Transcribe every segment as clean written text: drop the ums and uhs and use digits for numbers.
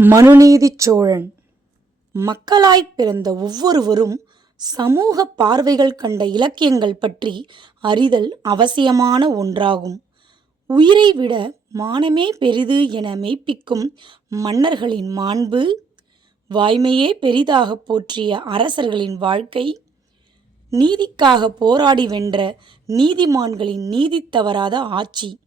மனுநீதிச் சோழன். மக்களாய்ப் பிறந்த ஒவ்வொருவரும் சமூக பார்வைகள் கண்ட இலக்கியங்கள் பற்றி அறிதல் அவசியமான ஒன்றாகும். உயிரை விட மானமே பெரிது என மெய்ப்பிக்கும் மன்னர்களின் மாண்பு, வாய்மையே பெரிதாகப் போற்றிய அரசர்களின் வாழ்க்கை, நீதிக்காக போராடி வென்ற நீதிமான்களின் நீதி தவறாத ஆட்சி,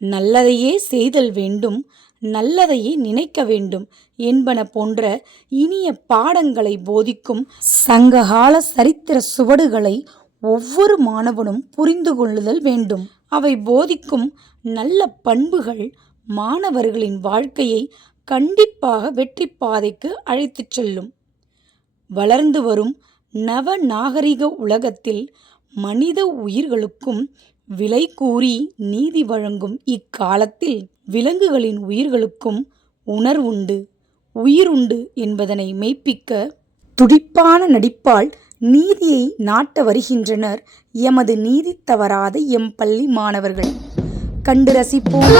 நல்லதையே செய்தல் வேண்டும், நல்லதையே நினைக்க வேண்டும் என்பன போன்ற இனிய பாடங்களை போதிக்கும் சங்ககால சரித்திர சுவடுகளை ஒவ்வொரு மாணவனும் புரிந்து கொள்ளுதல் வேண்டும். அவை போதிக்கும் நல்ல பண்புகள் மாணவர்களின் வாழ்க்கையை கண்டிப்பாக வெற்றி பாதைக்கு அழைத்துச் செல்லும். வளர்ந்து வரும் நவ நாகரிக உலகத்தில் மனித உயிர்களுக்கும் விலை கூறி நீதி வழங்கும் இக்காலத்தில் விலங்குகளின் உயிர்களுக்கும் உணர்வுண்டு, உயிருண்டு என்பதனை மெய்ப்பிக்க துடிப்பான நடிப்பால் நீதியை நாட்ட வருகின்றனர் எமது நீதி தவறாத எம் பள்ளி மாணவர்கள். கண்டு ரசிப்போம்.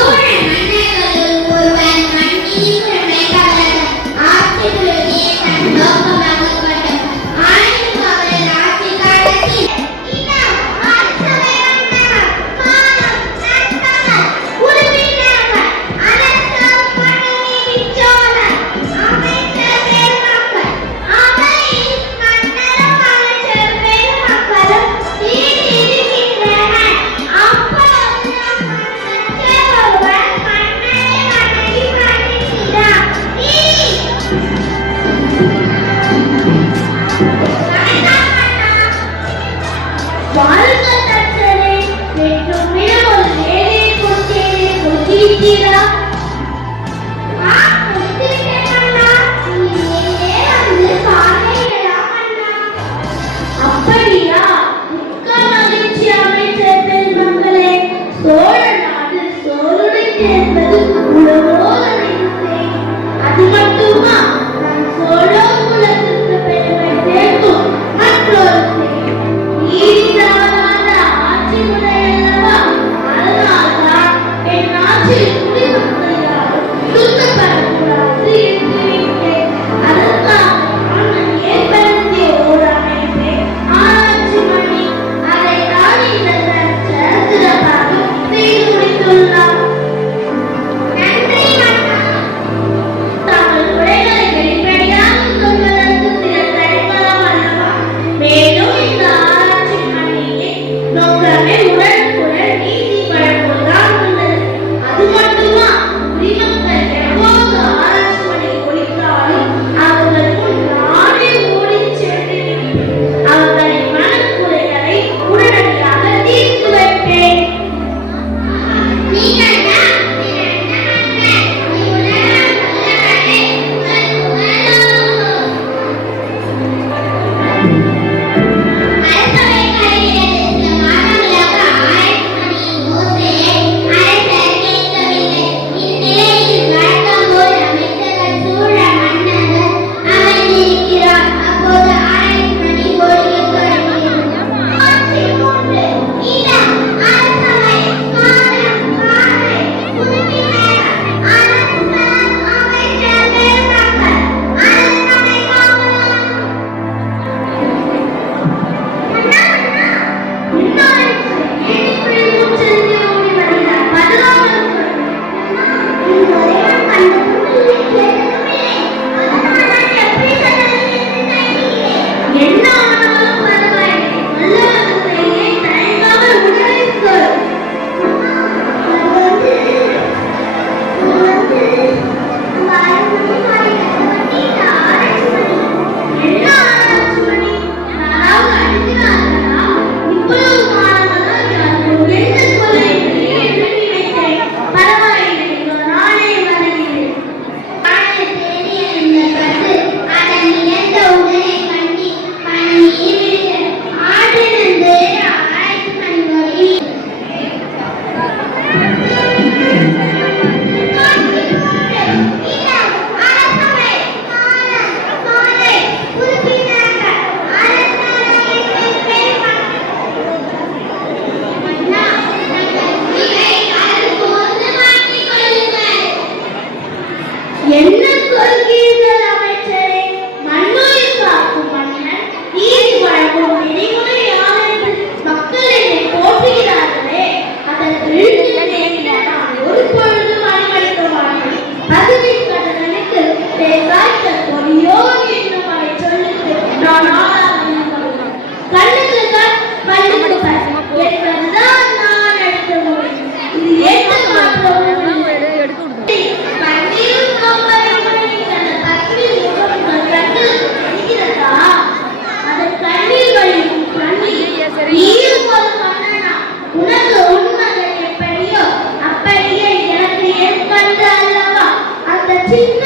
பற்றி